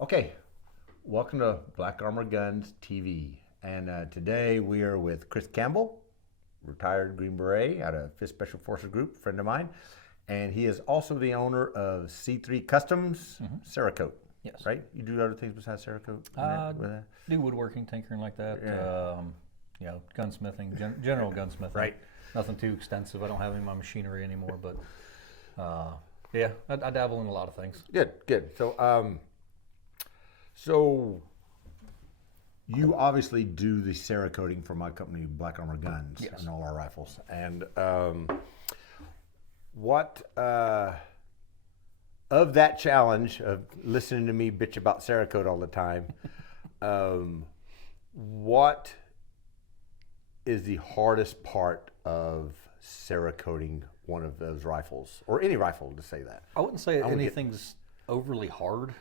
Okay, welcome to Black Armor Guns TV. And today we are with Chris Campbell, retired Green Beret out of 5th Special Forces Group, friend of mine. And he is also the owner of C3 Customs, Cerakote. Yes. Right? You do other things besides Cerakote? Do woodworking, tinkering like that. Yeah. Gunsmithing, general gunsmithing. Right. Nothing too extensive. I don't have any of my machinery anymore, but I dabble in a lot of things. Good, good. So you obviously do the Cerakoting for my company, Black Armor Guns, Yes. and all our rifles. And what of that challenge of listening to me bitch about Cerakote all the time, what is the hardest part of Cerakoting one of those rifles, or any rifle, to say that? I wouldn't say anything's overly hard.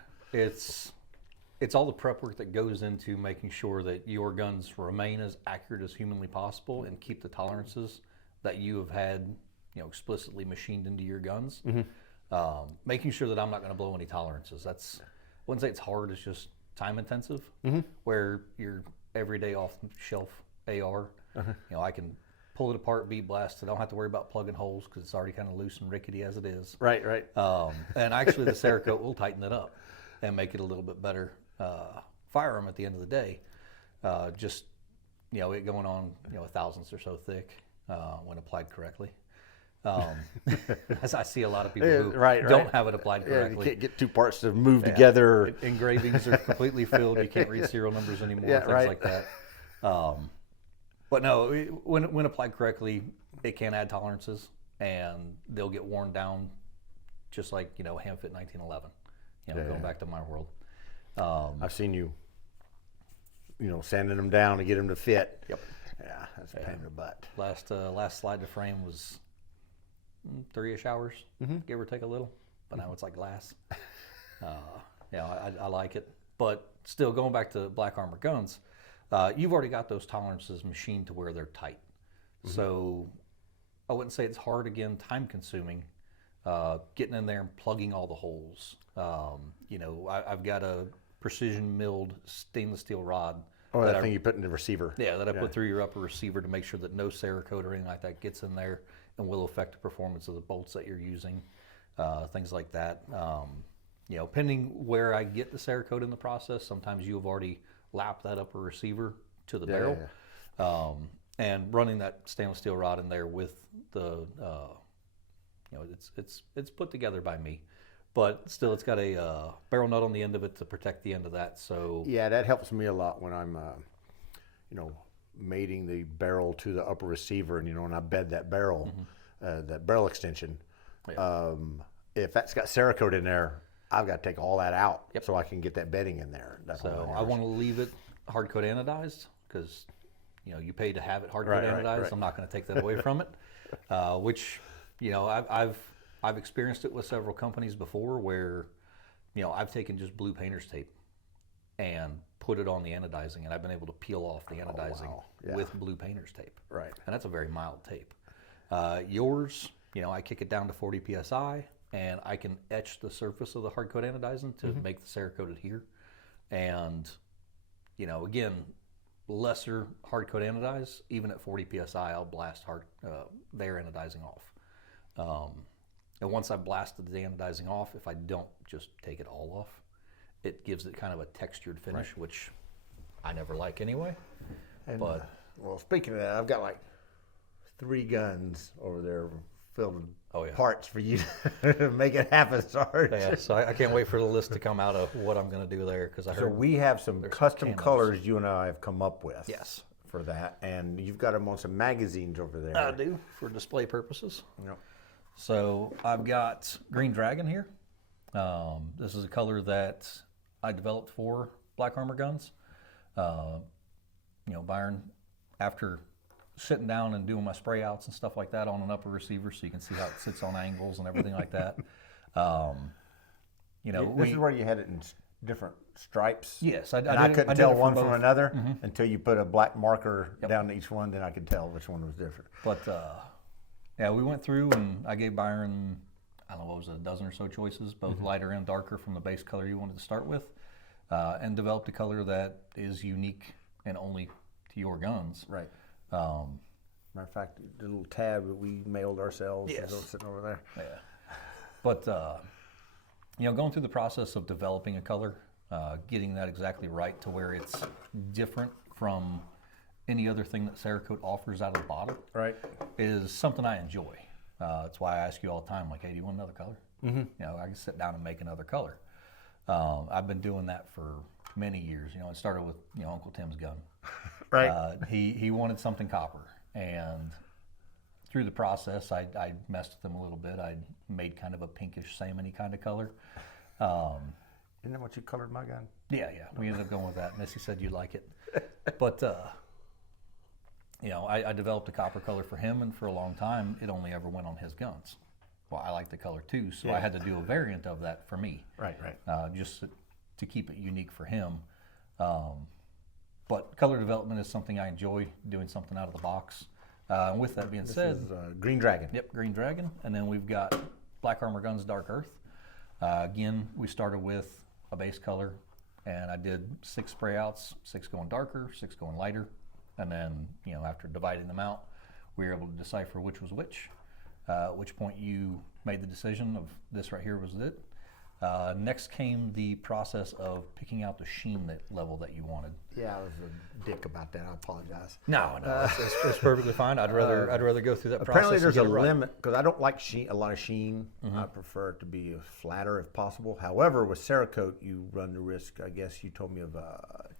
It's all the prep work that goes into making sure that your guns remain as accurate as humanly possible and keep the tolerances that you have had, explicitly machined into your guns. Making sure that I'm not going to blow any tolerances. I wouldn't say it's hard. It's just time intensive. Where your everyday off the shelf AR, I can pull it apart, bead blast. I don't have to worry about plugging holes because it's already kind of loose and rickety as it is. Right, right. And actually, the Cerakote will tighten it up and make it a little bit better firearm at the end of the day. It going on a thousandths or so thick when applied correctly. As I see a lot of people who don't have it applied correctly. You can't get two parts to move together. Engravings are completely filled. You can't read serial numbers anymore. Things like that. But no, when applied correctly, it can add tolerances, and they'll get worn down, just like Hamfit 1911. Going back to my world. I've seen you, sanding them down to get them to fit. Yep. Yeah, that's a pain in the butt. Last slide to frame was 3-ish hours, give or take a little. But now it's like glass. I like it. But still, going back to Black Armor Guns, you've already got those tolerances machined to where they're tight. So I wouldn't say it's hard. Again, time consuming. Getting in there and plugging all the holes. I've got a precision milled stainless steel rod. Oh, that thing you put in the receiver. Yeah, that I put through your upper receiver to make sure that no Cerakote or anything like that gets in there and will affect the performance of the bolts that you're using, things like that. Pending where I get the Cerakote in the process, sometimes you have already lapped that upper receiver to the barrel. And running that stainless steel rod in there with the it's put together by me, but still it's got a barrel nut on the end of it to protect the end of that. So yeah, that helps me a lot when I'm mating the barrel to the upper receiver, and and I bed that barrel, that barrel extension. If that's got Cerakote in there, I've got to take all that out so I can get that bedding in there. So I want to leave it hard coat anodized because you pay to have it hard coat anodized. Right. I'm not going to take that away from it, which I've experienced it with several companies before where I've taken just blue painter's tape and put it on the anodizing, and I've been able to peel off the anodizing with blue painter's tape. Right. And that's a very mild tape. Yours, I kick it down to 40 psi, and I can etch the surface of the hard coat anodizing to make the Cerakote adhere. And again, lesser hard coat anodize, even at 40 psi, I'll blast their anodizing off. And once I've blasted the anodizing off, if I don't just take it all off, it gives it kind of a textured finish, which I never like anyway. But well, speaking of that, I've got like 3 guns over there filled with parts for you to make it happen, Sarge. Yeah, so I can't wait for the list to come out of what I'm going to do there, because I heard. So we have some custom colors you and I have come up with. Yes. For that, and you've got them on some magazines over there. I do, for display purposes. Yep. So I've got Green Dragon here. This is a color that I developed for Black Armor Guns. Byron, after sitting down and doing my spray outs and stuff like that on an upper receiver, so you can see how it sits on angles and everything like that. This is where you had it in different stripes. Yes, I couldn't tell one from another until you put a black marker down each one. Then I could tell which one was different. But we went through, and I gave Byron, I don't know, what was it, a dozen or so choices, both lighter and darker from the base color you wanted to start with. and developed a color that is unique and only to your guns. Right. Um, Matter of fact, the little tab that we mailed ourselves is Yes. sitting over there. Yeah. But, going through the process of developing a color, getting that exactly right to where it's different from any other thing that Cerakote offers out of the bottle, Right. is something I enjoy. That's why I ask you all the time, like, hey, do you want another color? Mm-hmm. I can sit down and make another color. I've been doing that for many years. It started with Uncle Tim's gun. Right. He wanted something copper, and through the process, I messed with him a little bit. I made kind of a pinkish salmon-y kind of color. Isn't that what you colored my gun? Yeah. We ended up going with that. Missy said you'd like it. But, I developed a copper color for him, and for a long time, it only ever went on his guns. Well, I like the color too, so I had to do a variant of that for me. Right. Just to keep it unique for him. But color development is something I enjoy, doing something out of the box. With that being said, This is Green Dragon. Yep, Green Dragon. And then we've got Black Armor Guns Dark Earth. Again, we started with a base color, and I did 6 spray outs, 6 going darker, 6 going lighter. And then, after dividing them out, we were able to decipher which was which. At which point you made the decision of this right here was it. Next came the process of picking out the sheen level that you wanted. Yeah, I was a dick about that. I apologize. No, it's perfectly fine. I'd rather go through that process. Apparently, there's a and get it right. limit because I don't like a lot of sheen. I prefer it to be flatter if possible. However, with Cerakote, you run the risk. I guess you told me of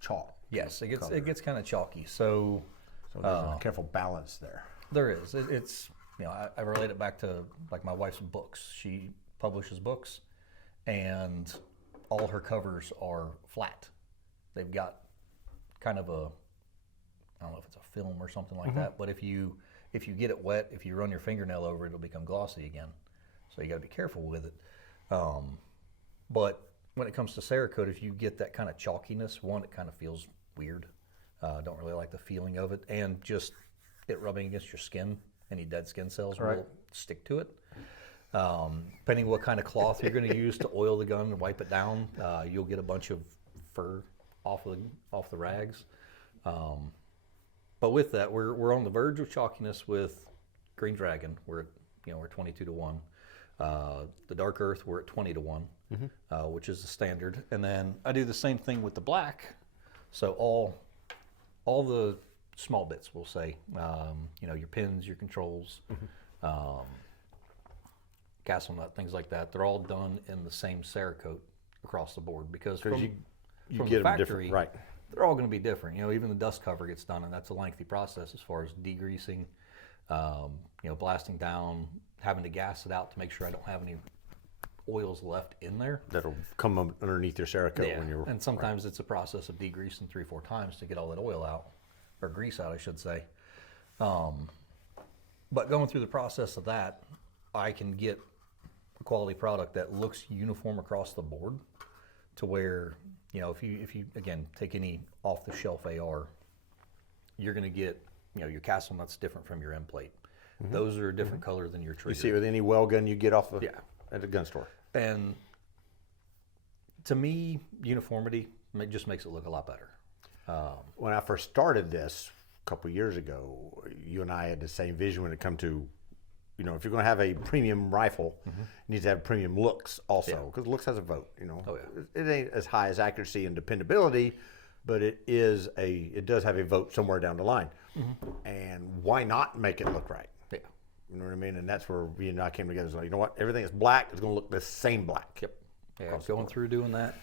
chalk. Yes, it gets kind of chalky. So there's a careful balance there. There is. It's I relate it back to like my wife's books. She publishes books, and all her covers are flat. They've got kind of I don't know if it's a film or something like that, but if you get it wet, if you run your fingernail over it, it'll become glossy again. So you got to be careful with it. But when it comes to Cerakote, if you get that kind of chalkiness, one, it kind of feels weird. Don't really like the feeling of it, and just it rubbing against your skin. Any dead skin cells will stick to it. Depending what kind of cloth you're going to use to oil the gun and wipe it down, you'll get a bunch of fur off the rags. But with that, we're on the verge of chalkiness with Green Dragon. We're 22-1. The Dark Earth, we're at 20-1, which is the standard. And then I do the same thing with the black. So all the small bits, we'll say, your pins, your controls, castle nut, things like that. They're all done in the same Cerakote across the board because from you the get them factory, different, right? They're all going to be different. Even the dust cover gets done, and that's a lengthy process as far as degreasing, blasting down, having to gas it out to make sure I don't have any oils left in there. That'll come underneath your Cerakote when you're. And sometimes it's a process of degreasing 3-4 times to get all that oil out, or grease out, I should say. But going through the process of that, I can get a quality product that looks uniform across the board, to where if you again take any off-the-shelf AR, you're going to get your castle nuts different from your end plate. Those are a different color than your trigger. You see it with any well gun you get off at a gun store. And to me, uniformity just makes it look a lot better. When I first started this a couple of years ago, you and I had the same vision when it come to, if you're going to have a premium rifle, it needs to have premium looks also, because looks has a vote. It ain't as high as accuracy and dependability, but it does have a vote somewhere down the line. And why not make it look right? Yeah. You know what I mean? And that's where we and I came together. So, you know what? Everything that's black is going to look the same black. Yep. Yeah, going through doing that.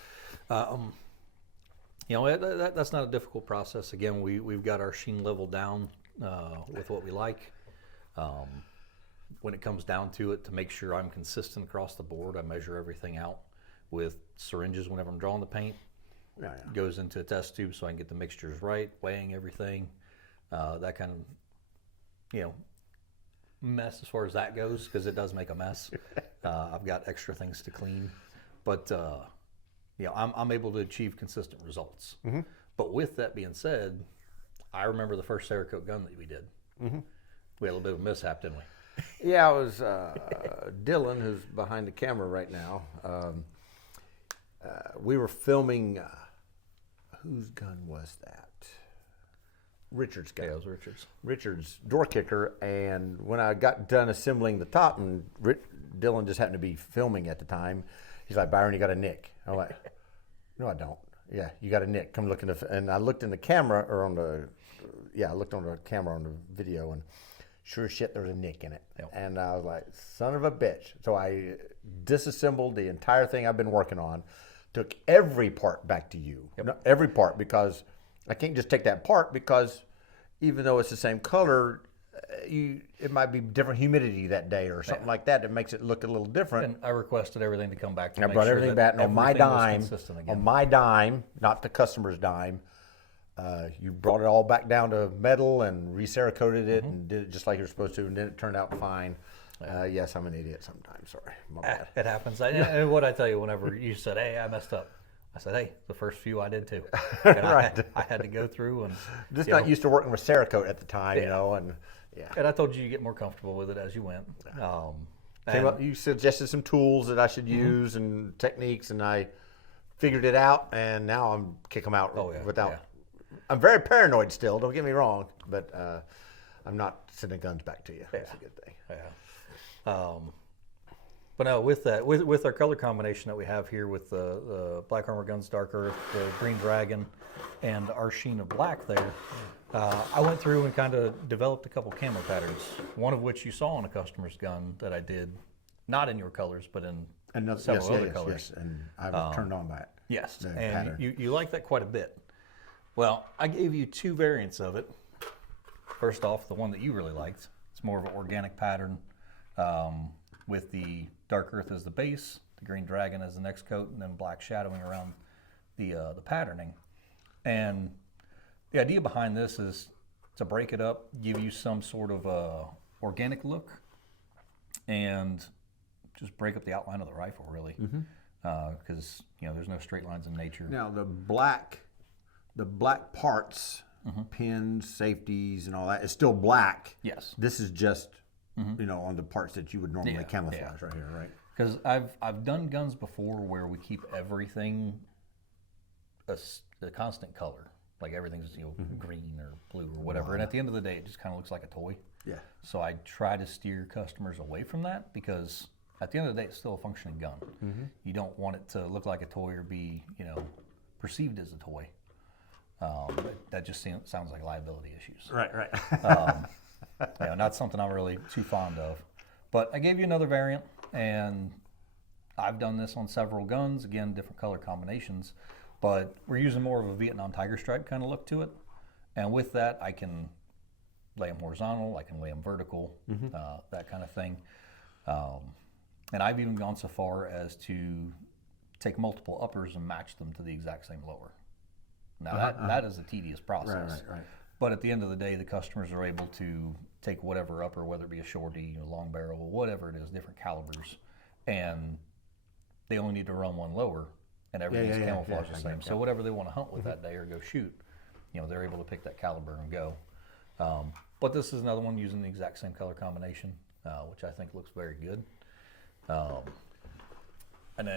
That's not a difficult process. Again, we've got our sheen level down with what we like. When it comes down to it, to make sure I'm consistent across the board, I measure everything out with syringes whenever I'm drawing the paint. Goes into a test tube so I can get the mixtures right, weighing everything. That kind of, mess as far as that goes, because it does make a mess. I've got extra things to clean. But, I'm able to achieve consistent results. But with that being said, I remember the first Cerakote gun that we did. We had a little bit of a mishap, didn't we? Yeah, it was Dylan, who's behind the camera right now. We were filming whose gun was that? Richard's gun. Yeah, it was Richard's. Richard's door kicker, and when I got done assembling the top, and Dylan just happened to be filming at the time, he's like, "Byron, you got a nick." I'm like, "No, I don't." "Yeah, you got a nick. Come look in the." And I looked in the camera, or on the, I looked on the camera on the video, and sure as shit, there was a nick in it. Yep. And I was like, "Son of a bitch!" So I disassembled the entire thing I've been working on, took every part back to you, every part, because I can't just take that part, because even though it's the same color, it might be different humidity that day or something like that makes it look a little different. And I requested everything to come back to I make brought sure everything that back on my everything was dime, consistent again. not the customer's dime. You brought it all back down to metal and re-cerakoted it and did it just like you're supposed to, and then it turned out fine. Yes, I'm an idiot sometimes. Sorry, my bad. It happens. And what I tell you, whenever you said, "Hey, I messed up," I said, "Hey, the first few I did too." And Right. I had to go through and Just not used to working with Cerakote at the time, you know, and And I told you you get more comfortable with it as you went. You suggested some tools that I should use and techniques, and I figured it out, and now I'm kick them out without. Yeah. I'm very paranoid still. Don't get me wrong, but I'm not sending guns back to you. That's a good thing. Yeah. But no, with that, with our color combination that we have here with the Black Armor Guns Dark Earth, the Green Dragon, and our sheen of black there, I went through and kind of developed a couple camo patterns. One of which you saw on a customer's gun that I did, not in your colors, but in several other colors. Yes, and I was turned on by it. Yes, and you like that quite a bit. Well, I gave you two variants of it. First off, the one that you really liked. It's more of an organic pattern with the Dark Earth as the base, the Green Dragon as the next coat, and then black shadowing around the patterning. And the idea behind this is to break it up, give you some sort of organic look, and just break up the outline of the rifle, really. Because there's no straight lines in nature. Now the black parts, pins, safeties, and all that is still black. Yes. This is just on the parts that you would normally camouflage right here, right? Because I've done guns before where we keep everything a constant color, like everything's green or blue or whatever, and at the end of the day, it just kind of looks like a toy. Yeah. So I try to steer customers away from that, because at the end of the day, it's still a functioning gun. You don't want it to look like a toy or be perceived as a toy. That just sounds like liability issues. Right. Not something I'm really too fond of. But I gave you another variant, and I've done this on several guns. Again, different color combinations, but we're using more of a Vietnam Tiger Stripe kind of look to it. And with that, I can lay them horizontal, I can lay them vertical, that kind of thing. And I've even gone so far as to take multiple uppers and match them to the exact same lower. Now that is a tedious process. Right. But at the end of the day, the customers are able to take whatever upper, whether it be a shorty, long barrel, whatever it is, different calibers, and they only need to run one lower, and everything's camouflaged the same. So whatever they want to hunt with that day or go shoot, they're able to pick that caliber and go. But this is another one using the exact same color combination, which I think looks very good. And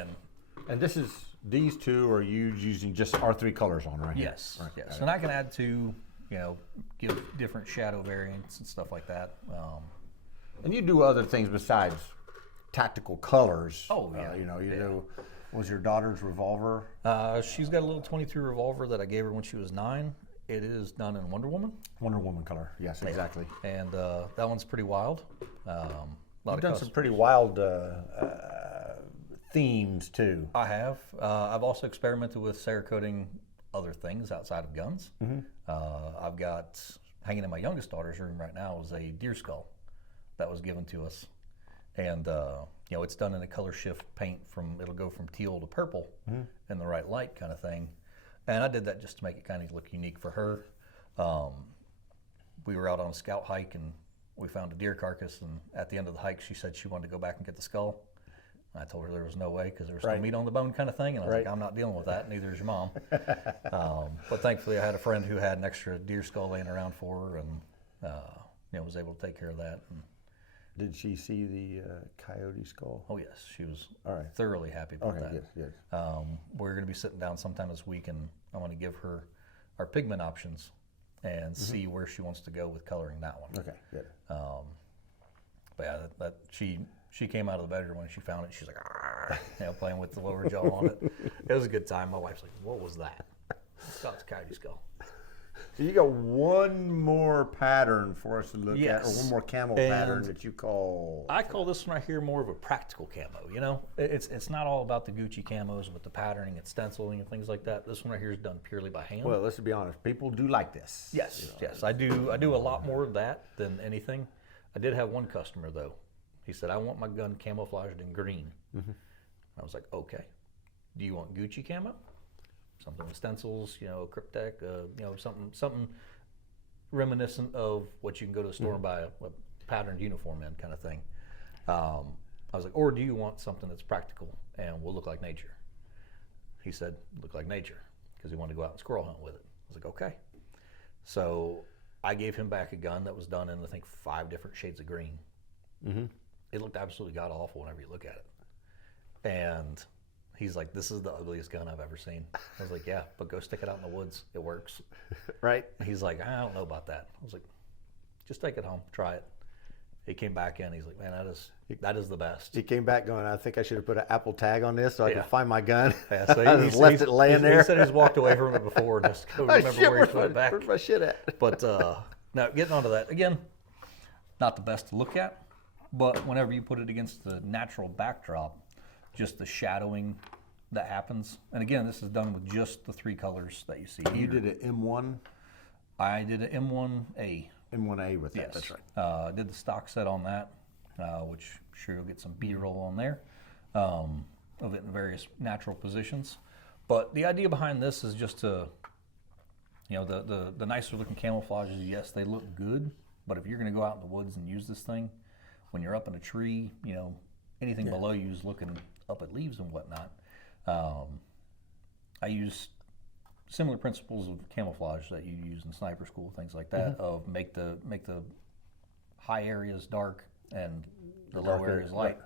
these two are you using just our three colors on right here? Yes. And I can add two, give different shadow variants and stuff like that. And you do other things besides tactical colors. Oh, yeah. Do, was your daughter's revolver? She's got a little .22 revolver that I gave her when she was 9. It is done in Wonder Woman. Wonder Woman color, yes, exactly. And that one's pretty wild. You've done some pretty wild themes too. I have. I've also experimented with cerakoting other things outside of guns. I've got, hanging in my youngest daughter's room right now, is a deer skull that was given to us. And it's done in a color shift paint it'll go from teal to purple in the right light kind of thing. And I did that just to make it kind of look unique for her. We were out on a scout hike and we found a deer carcass, and at the end of the hike she said she wanted to go back and get the skull. I told her there was no way, because there was still meat on the bone kind of thing, and I was like, I'm not dealing with that, neither is your mom. But thankfully I had a friend who had an extra deer skull laying around for her, and was able to take care of that. And Did she see the coyote skull? Oh yes, she was All right. thoroughly happy about Okay, that. good. We're going to be sitting down sometime this week, and I'm going to give her our pigment options and see where she wants to go with coloring that one. Okay, good. But yeah, that she came out of the bedroom when she found it. She's like, playing with the lower jaw on it. It was a good time. My wife's like, "What was that?" It's a coyote skull. So you got one more pattern for us to look at, or Yes. one more camo And pattern that you call. I call this one right here more of a practical camo. You know, it's not all about the Gucci camos with the patterning and stenciling and things like that. This one right here is done purely by hand. Well, let's be honest. People do like this. Yes, yes, I do. I do a lot more of that than anything. I did have one customer though. He said, "I want my gun camouflaged in green." I was like, "Okay. Do you want Gucci camo? Something with stencils, cryptek, something reminiscent of what you can go to the store and buy a patterned uniform in, kind of thing." I was like, "Or do you want something that's practical and will look like nature?" He said, "Look like nature," because he wanted to go out and squirrel hunt with it. I was like, "Okay." So I gave him back a gun that was done in, I think, 5 different shades of green. It looked absolutely god awful whenever you look at it. And he's like, "This is the ugliest gun I've ever seen." I was like, "Yeah, but go stick it out in the woods. It works." Right? He's like, "I don't know about that." I was like, "Just take it home, try it." He came back in. He's like, "Man, that is the best." He came back going, "I think I should have put an Apple tag on this so I Yeah. could find my gun." Yeah, so I just left it laying there. He said he's walked away from it before, just go remember where he put it back. Where's my shit at? But now getting onto that again, not the best to look at, but whenever you put it against the natural backdrop, just the shadowing that happens. And again, this is done with just the 3 colors that you see here. You did an M1? I did an M1A. M1A with that, Yes. that's right. I did the stock set on that, which I'm sure you'll get some B-roll on there of it in various natural positions. But the idea behind this is just to, the nicer looking camouflages, yes, they look good, but if you're going to go out in the woods and use this thing, when you're up in a tree, anything below you is looking up at leaves and whatnot. I use similar principles of camouflage that you use in sniper school, things like that, of make the high areas dark and the low areas light.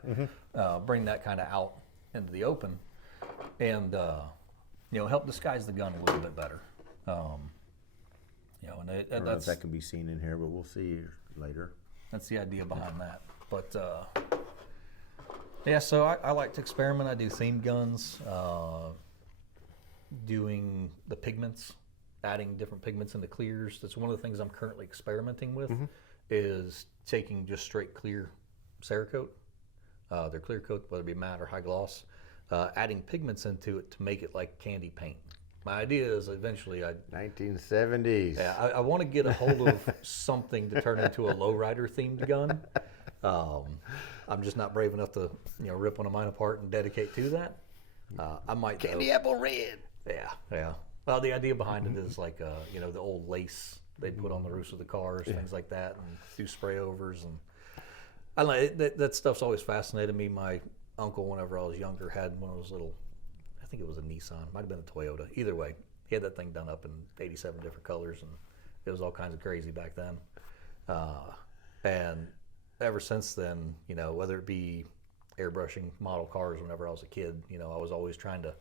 Bring that kind of out into the open, and help disguise the gun a little bit better. I don't know if that can be seen in here, but we'll see later. That's the idea behind that. But yeah, so I like to experiment. I do themed guns, doing the pigments, adding different pigments into clears. That's one of the things I'm currently experimenting with, is taking just straight clear cerakote, their clear coat, whether it be matte or high gloss, adding pigments into it to make it like candy paint. My idea is eventually 1970s. Yeah, I want to get a hold of something to turn into a lowrider themed gun. I'm just not brave enough to rip one of mine apart and dedicate to that. I might Candy apple red. Yeah. Well, the idea behind it is like the old lace they put on the roofs of the cars, things like that, and do spray overs, and I like that stuff's always fascinated me. My uncle, whenever I was younger, had one of those little, I think it was a Nissan, might have been a Toyota. Either way, he had that thing done up in 87 different colors, and it was all kinds of crazy back then. And ever since then, whether it be airbrushing model cars whenever I was a kid, I was always trying to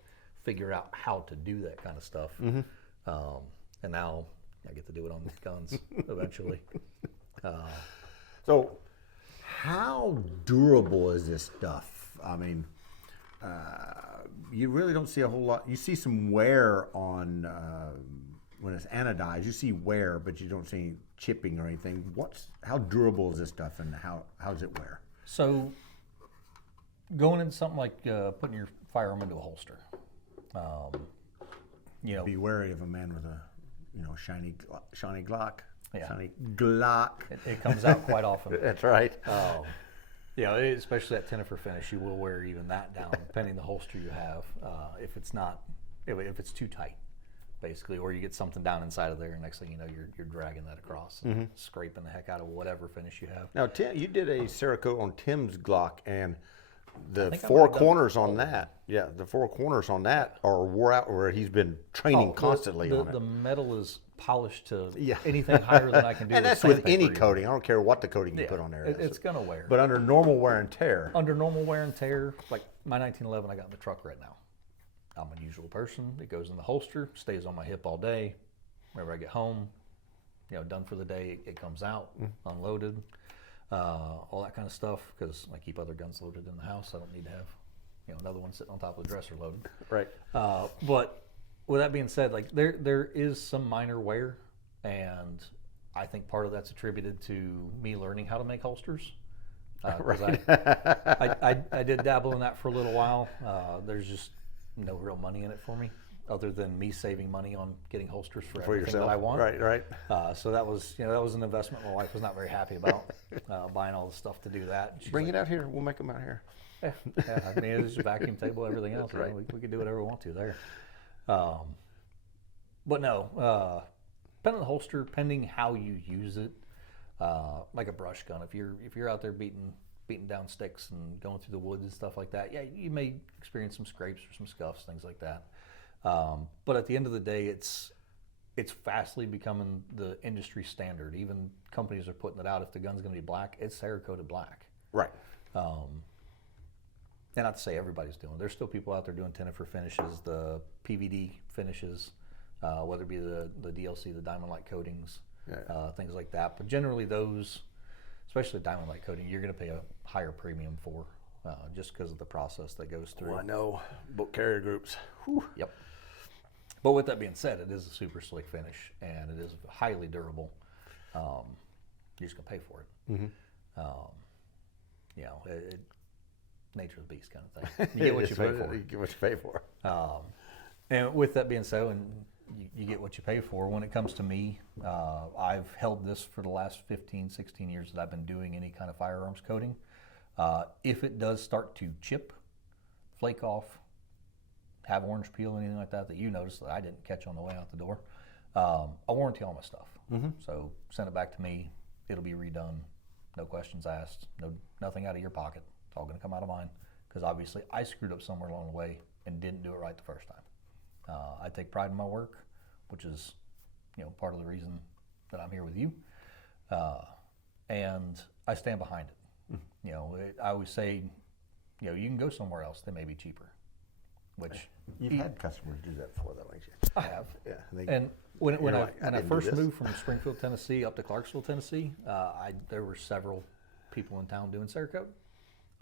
figure out how to do that kind of stuff. And now I get to do it on guns eventually. So how durable is this stuff? I mean, you really don't see a whole lot. You see some wear on when it's anodized. You see wear, but you don't see any chipping or anything. How durable is this stuff, and how does it wear? So going into something like putting your firearm into a holster, Be wary of a man with a shiny Glock. Yeah. Shiny Glock. it comes out quite often. That's right. Especially that Tennifer finish, you will wear even that down, depending the holster you have. If it's too tight, basically, or you get something down inside of there, and next thing you know, you're dragging that across, and scraping the heck out of whatever finish you have. Now, Tim, you did a Cerakote on Tim's Glock, and the think I four might have done corners on that, the 4 corners on that are wore out, where he's been training constantly on it. The metal is polished to Yeah. anything higher than I can do. And that's with any coating. I don't care what the coating you put on there. It's going to wear. But under normal wear and tear. Under normal wear and tear, like my 1911 I got in the truck right now. I'm an unusual person. It goes in the holster, stays on my hip all day. Whenever I get home, done for the day, it comes out, unloaded, all that kind of stuff, because I keep other guns loaded in the house. I don't need to have, another one sitting on top of the dresser loaded. Right. But with that being said, like there is some minor wear, and I think part of that's attributed to me learning how to make holsters. Right. I did dabble in that for a little while. There's just no real money in it for me, other than me saving money on getting holsters for everything yourself. that I want. Right. So that was an investment my wife was not very happy about, buying all the stuff to do that. Bring it out here. We'll make them out here. Yeah. I mean, it's a vacuum table, everything else. Right. We can do whatever we want to there. But no, depending on the holster, pending how you use it, like a brush gun. If you're out there beating down sticks and going through the woods and stuff like that, yeah, you may experience some scrapes or some scuffs, things like that. But at the end of the day, it's fastly becoming the industry standard. Even companies are putting it out. If the gun's going to be black, it's cerakoted black. Right. And not to say everybody's doing it. There's still people out there doing tinted for finishes, the PVD finishes, whether it be the DLC, the diamond light coatings, things like that. But generally those, especially diamond light coating, you're going to pay a higher premium for, just because of the process that goes through. Well, I know. Boat carrier groups. Whew. Yep. But with that being said, it is a super slick finish, and it is highly durable. You're just going to pay for it. Mm-hmm. Nature of the beast kind of thing. You get what you pay for. You get what you pay for. And with that being said, and you get what you pay for. When it comes to me, I've held this for the last 15, 16 years that I've been doing any kind of firearms coating. If it does start to chip, flake off, have orange peel, anything like that you notice that I didn't catch on the way out the door, I warranty all my stuff. Mm-hmm. So send it back to me. It'll be redone. No questions asked. Nothing out of your pocket. It's all going to come out of mine, because obviously I screwed up somewhere along the way and didn't do it right the first time. I take pride in my work, which is, part of the reason that I'm here with you, and I stand behind it. I always say, you can go somewhere else. They may be cheaper. Which you've had customers do that before, though, ain't you? I have. Yeah. And when I first moved from Springfield, Tennessee, up to Clarksville, Tennessee, there were several people in town doing Cerakote.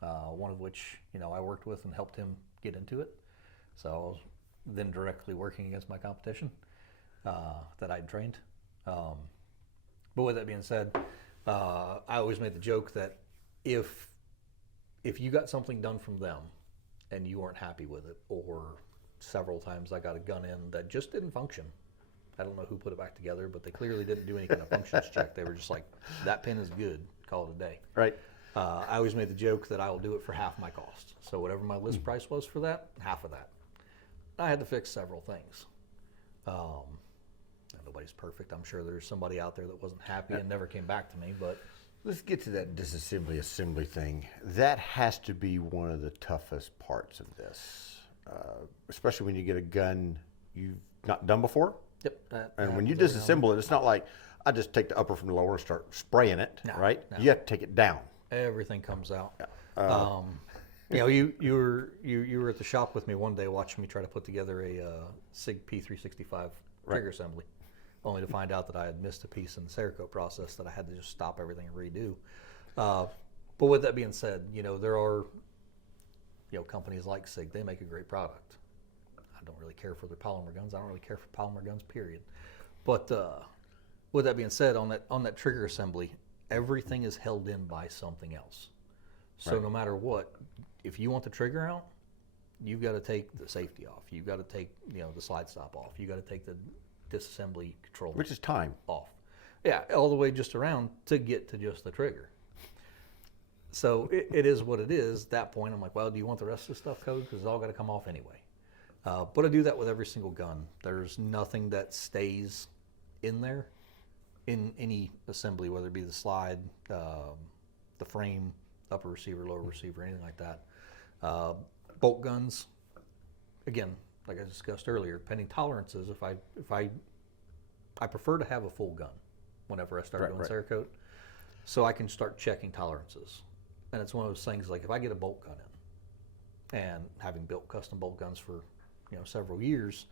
One of which I worked with and helped him get into it. So I was then directly working against my competition that I'd trained. But with that being said, I always made the joke that if you got something done from them and you weren't happy with it, or several times I got a gun in that just didn't function. I don't know who put it back together, but they clearly didn't do any kind of functions check. They were just like, that pin is good, call it a day. Right. I always made the joke that I will do it for half my cost. So whatever my list price was for that, half of that. I had to fix several things. Nobody's perfect. I'm sure there's somebody out there that wasn't happy and never came back to me. But let's get to that assembly thing. That has to be one of the toughest parts of this, especially when you get a gun you've not done before. Yep. And when you disassemble it, it's not like I just take the upper from the lower and start spraying it, right? No. You have to take it down. Everything comes out. Yeah. You were at the shop with me one day watching me try to put together a SIG P365 trigger assembly, only to find out that I had missed a piece in the Cerakote process that I had to just stop everything and redo. But with that being said, there are companies like SIG. They make a great product. I don't really care for their polymer guns. I don't really care for polymer guns, period. But with that being said, on that trigger assembly, everything is held in by something else. So no matter what, if you want the trigger out, you've got to take the safety off. You've got to take the slide stop off. You've got to take the disassembly control, which is time, off. Yeah, all the way just around to get to just the trigger. So it is what it is. At that point, I'm like, well, do you want the rest of the stuff code? Because it's all got to come off anyway. But I do that with every single gun. There's nothing that stays in there in any assembly, whether it be the slide, the frame, upper receiver, lower receiver, anything like that. Bolt guns, again, like I discussed earlier, pending tolerances. If I I prefer to have a full gun whenever I start doing right. cerakote, so I can start checking tolerances. And it's one of those things, like if I get a bolt gun in, and having built custom bolt guns for several years,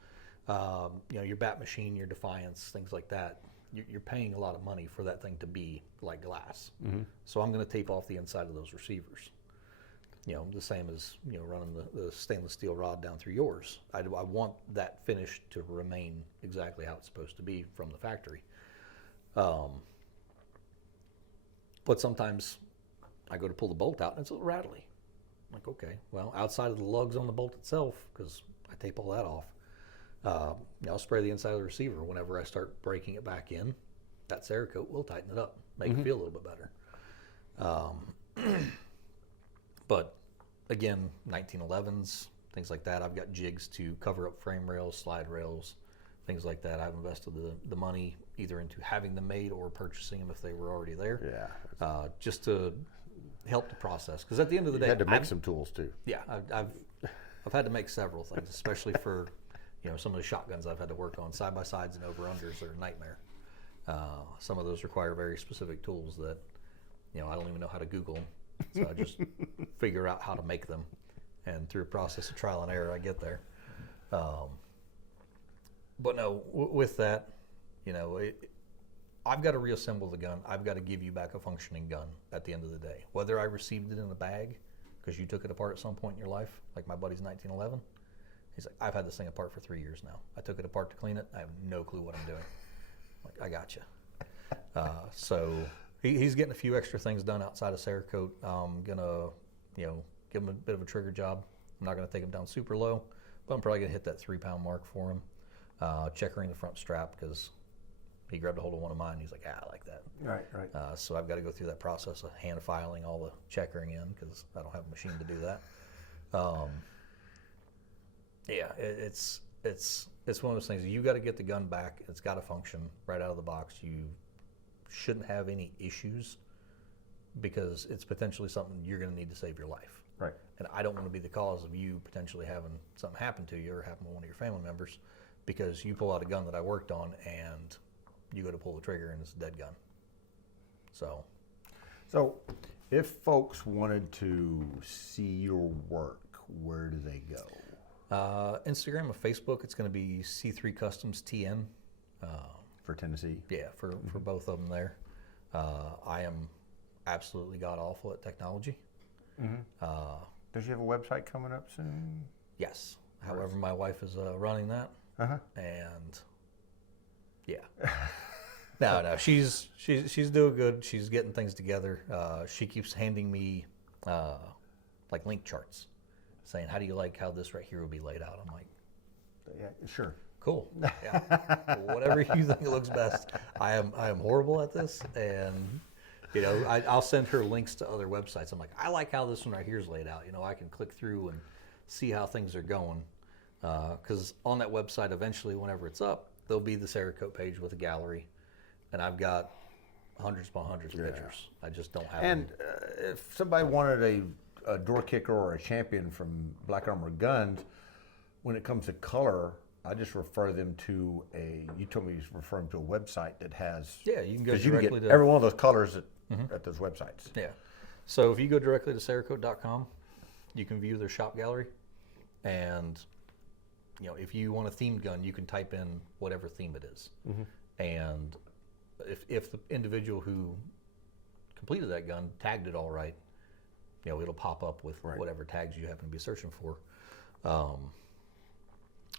your bat machine, your Defiance, things like that, you're paying a lot of money for that thing to be like glass. So I'm going to tape off the inside of those receivers. The same as running the stainless steel rod down through yours. I want that finish to remain exactly how it's supposed to be from the factory. But sometimes I go to pull the bolt out and it's a little rattly. I'm like, okay, well, outside of the lugs on the bolt itself, because I tape all that off, I'll spray the inside of the receiver. Whenever I start breaking it back in, that cerakote will tighten it up, make it feel a little bit better. But again, 1911s, things like that. I've got jigs to cover up frame rails, slide rails, things like that. I've invested the money either into having them made or purchasing them if they were already there. Yeah. Just to help the process, because at the end of the day, You had to make some tools too. Yeah, I've had to make several things, especially for some of the shotguns I've had to work on. Side by sides and over unders are a nightmare. Some of those require very specific tools that I don't even know how to Google them. So I just figure out how to make them, and through a process of trial and error, I get there. But no, with that, I've got to reassemble the gun. I've got to give you back a functioning gun at the end of the day. Whether I received it in a bag because you took it apart at some point in your life, like my buddy's 1911. He's like, I've had this thing apart for 3 years now. I took it apart to clean it. I have no clue what I'm doing. I'm like, I got you. So he's getting a few extra things done outside of cerakote. I'm gonna, give him a bit of a trigger job. I'm not gonna take him down super low, but I'm probably gonna hit that 3-pound mark for him. Checkering the front strap, because he grabbed a hold of one of mine. He's like, I like that. Right. So I've got to go through that process of hand filing all the checkering in, because I don't have a machine to do that. It's one of those things. You got to get the gun back. It's got to function right out of the box. You shouldn't have any issues, because it's potentially something you're going to need to save your life. Right. And I don't want to be the cause of you potentially having something happen to you or happen to one of your family members, because you pull out a gun that I worked on and you go to pull the trigger and it's a dead gun. So if folks wanted to see your work, where do they go? Instagram or Facebook, it's going to be C3 Customs TN. For Tennessee? Yeah, for both of them there. I am absolutely god-awful at technology. Does you have a website coming up soon? Yes. However, my wife is running that. And yeah. No, she's doing good. She's getting things together. She keeps handing me like link charts, saying, how do you like how this right here will be laid out? I'm like, Yeah, sure. cool. Yeah. Whatever you think looks best. I am horrible at this, and I'll send her links to other websites. I'm like, I like how this one right here is laid out. I can click through and see how things are going. Because on that website, eventually, whenever it's up, there'll be the cerakote page with a gallery, and I've got hundreds upon hundreds of pictures. I just don't have them. And if somebody wanted a door kicker or a champion from Black Armor Guns, when it comes to color, I just refer them to you told me you're referring to a website that has... Yeah, you can go 'cause you directly can get to... every one of those colors at those websites. Yeah. So if you go directly to cerakote.com, you can view their shop gallery, and if you want a themed gun, you can type in whatever theme it is. And if the individual who completed that gun tagged it all right, it'll pop up with whatever tags you happen to be searching for.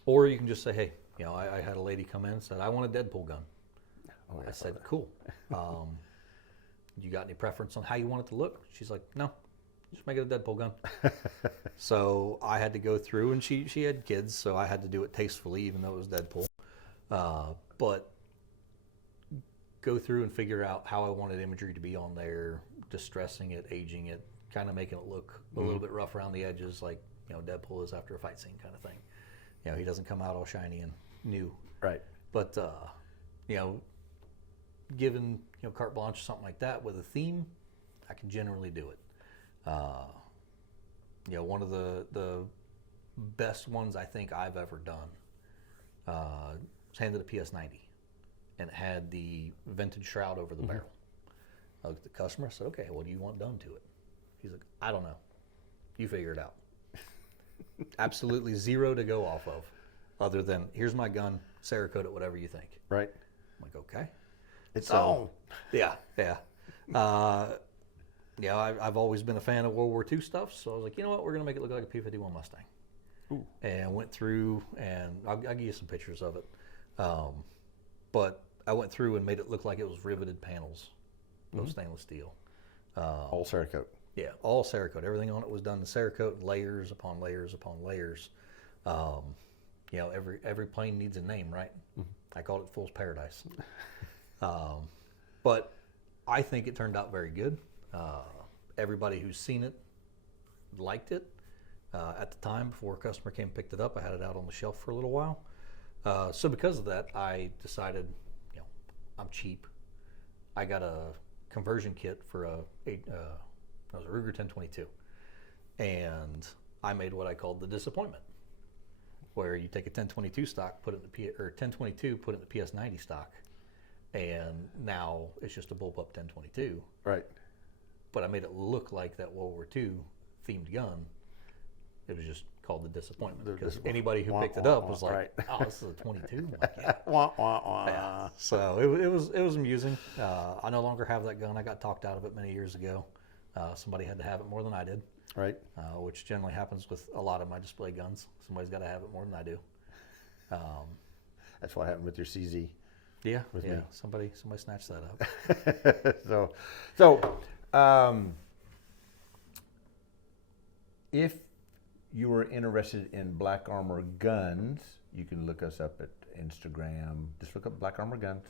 Or you can just say, hey, I had a lady come in and said, I want a Deadpool gun. I said, cool. You got any preference on how you want it to look? She's like, no, just make it a Deadpool gun. So I had to go through, and she had kids, so I had to do it tastefully, even though it was Deadpool. But go through and figure out how I wanted imagery to be on there, distressing it, aging it, kind of making it look a little bit rough around the edges, like Deadpool is after a fight scene kind of thing. He doesn't come out all shiny and new. Right. But given carte blanche or something like that with a theme, I can generally do it. One of the best ones I think I've ever done was handed a PS90, and it had the vented shroud over the barrel. I looked at the customer. I said, "Okay, what do you want done to it?" He's like, "I don't know. You figure it out." Absolutely zero to go off of, other than here's my gun, cerakote it, whatever you think. Right. I'm like, okay. It's on. Yeah. I've always been a fan of World War II stuff, so I was like, you know what, we're going to make it look like a P-51 Mustang. Ooh. And went through, and I'll give you some pictures of it. But I went through and made it look like it was riveted panels of stainless steel. All Cerakote. Yeah, all Cerakote. Everything on it was done in Cerakote, layers upon layers upon layers. Every plane needs a name, right? I called it Fool's Paradise. But I think it turned out very good. Everybody who's seen it liked it. At the time, before a customer came and picked it up, I had it out on the shelf for a little while. So because of that, I decided, I'm cheap. I got a conversion kit for it was a Ruger 1022, and I made what I called the disappointment, where you take a 1022 stock, put it in the 1022, put it in the PS90 stock, and now it's just a bullpup 1022. Right. But I made it look like that World War II themed gun. It was just called the disappointment, because anybody who picked it up was like, right. "Oh, this is a 22." I'm like, yeah. Wah, wah, wah. Yeah. So it was amusing. I no longer have that gun. I got talked out of it many years ago. Somebody had to have it more than I did. Right. Which generally happens with a lot of my display guns. Somebody's got to have it more than I do. That's what happened with your CZ. Yeah. With yeah. me. Somebody snatched that up. So, if you are interested in Black Armor Guns, you can look us up at Instagram. Just look up Black Armor Guns.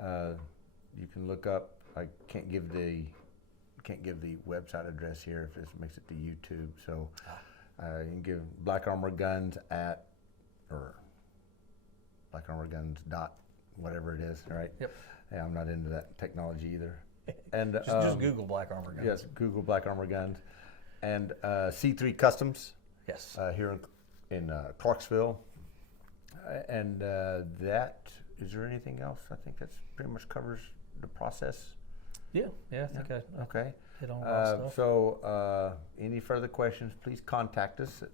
You can look up. I can't give the website address here if this makes it to YouTube. So you can give Black Armor Guns or Black Armor Guns dot whatever it is. Right. Yep. Yeah, I'm not into that technology either. And just Google Black Armor Guns. Yes, Google Black Armor Guns, and C3 Customs. Yes. Here in Clarksville, and that is there anything else? I think that's pretty much covers the process. Yeah. I think I Okay. hit on a lot of stuff. So, any further questions? Please contact us at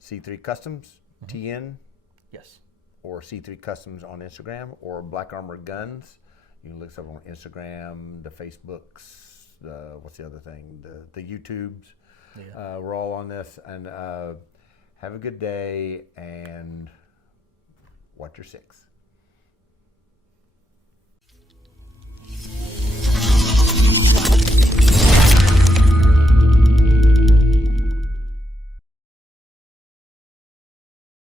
C3 Customs TN. Yes. Or C3 Customs on Instagram, or Black Armor Guns. You can look us up on Instagram, the Facebooks, what's the other thing? The YouTubes. Yeah. We're all on this, and have a good day, and watch your six.